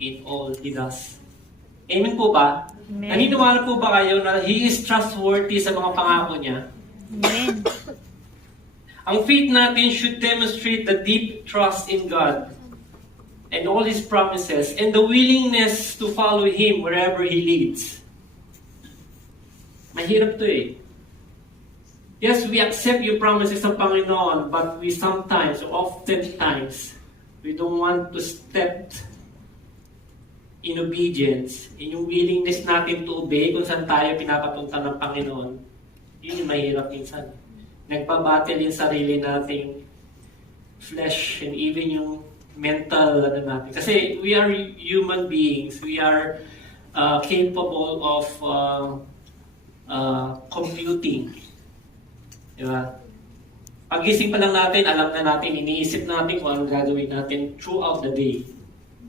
in all He does. Amen po ba? Amen. Naniniwala po ba kayo na He is trustworthy sa mga pangako niya? Amen. Ang faith natin should demonstrate the deep trust in God and all His promises and the willingness to follow Him wherever He leads. Mahirap to eh. Yes, we accept yung promises ng Panginoon, but we sometimes, or oftentimes, we don't want to step in obedience, in yung willingness natin to obey kung saan tayo pinapapunta ng Panginoon. Yun yung mahirap minsan. Nagpabattle yung sarili nating flesh and even yung mental natin. Kasi we are human beings. We are capable of computing. Diba? Pagising pa lang natin, alam na natin, iniisip natin kung anong gagawin natin throughout the day.